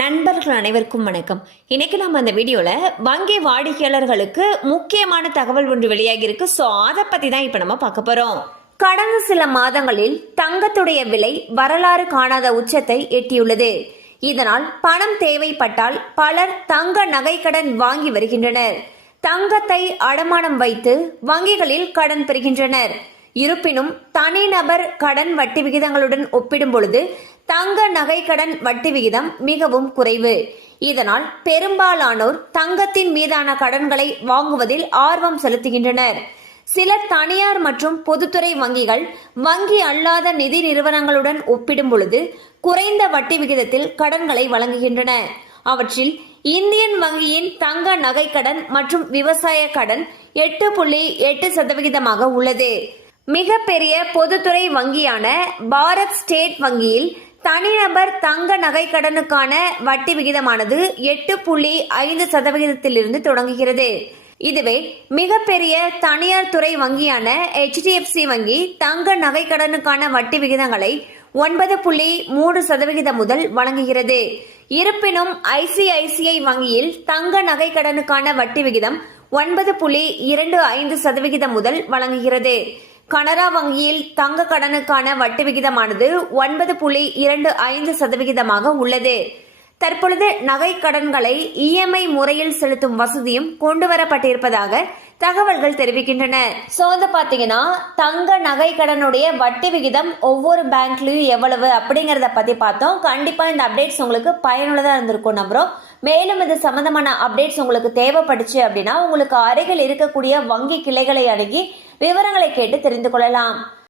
நண்பர்கள் அனைவருக்கும் வணக்கம். இன்னைக்கு நம்ம அந்த வீடியோவில் வங்கி வாடிக்கையாளர்களுக்கு முக்கியமான தகவல் ஒன்று வெளியாகி இருக்கு. ஸோ அதை பற்றி தான் இப்போ நம்ம பார்க்க போகிறோம். கடந்த சில மாதங்களில் தங்கத்துடைய விலை வரலாறு காணாத உச்சத்தை எட்டியுள்ளது. இதனால் பணம் தேவைப்பட்டால் பலர் தங்க நகைக்கடன் வாங்கி வருகின்றனர். தங்கத்தை அடமானம் வைத்து வங்கிகளில் கடன் பெறுகின்றனர். இருப்பினும் தனிநபர் கடன் வட்டி விகிதங்களுடன் ஒப்பிடும் பொழுது தங்க நகை கடன் வட்டி விகிதம் மிகவும் குறைவு. இதனால் பெரும்பாலானோர் தங்கத்தின் மீதான கடன்களை வாங்குவதில் ஆர்வம் செலுத்துகின்றனர். சில தனியார் மற்றும் பொதுத்துறை வங்கிகள் வங்கி அல்லாத நிதி நிறுவனங்களுடன் ஒப்பிடும் பொழுது குறைந்த வட்டி விகிதத்தில் கடன்களை வழங்குகின்றன. அவற்றில் இந்தியன் வங்கியின் தங்க நகை கடன் மற்றும் விவசாய கடன் 8.8% உள்ளது. மிகப்பெரிய பொதுத்துறை வங்கியான பாரத் ஸ்டேட் வங்கியில் தனிநபர் தங்க நகை கடனுக்கான வட்டி விகிதமானது 8.5% தொடங்குகிறது. இதுவே மிகப்பெரிய தனியார் துறை வங்கியான HDFC வங்கி தங்க நகை கடனுக்கான வட்டி விகிதங்களை 9.3% முதல் வழங்குகிறது. இருப்பினும் ICICI வங்கியில் தங்க நகை கடனுக்கான வட்டி விகிதம் 9.25% முதல் வழங்குகிறது. கனரா வங்கியில் தங்க கடனுக்கான வட்டி விகிதமானது 9.25% உள்ளது. தற்பொழுது நகை கடன்களை EMI முறையில் செலுத்தும் வசதியும் கொண்டு வரப்பட்டிருப்பதாக தகவல்கள் தெரிவிக்கின்றன. ஸோ வந்து பார்த்தீங்கன்னா தங்க நகை கடனுடைய வட்டி விகிதம் ஒவ்வொரு பேங்க்லயும் எவ்வளவு அப்படிங்கிறத பற்றி பார்த்தோம். கண்டிப்பாக இந்த அப்டேட்ஸ் உங்களுக்கு பயனுள்ளதாக இருந்திருக்கும் நம்புறோம். மேலும் இது சம்பந்தமான அப்டேட்ஸ் உங்களுக்கு தேவைப்பட்டுச்சு அப்படின்னா உங்களுக்கு அருகில் இருக்கக்கூடிய வங்கி கிளைகளை அணுகி விவரங்களை கேட்டு தெரிந்து கொள்ளலாம்.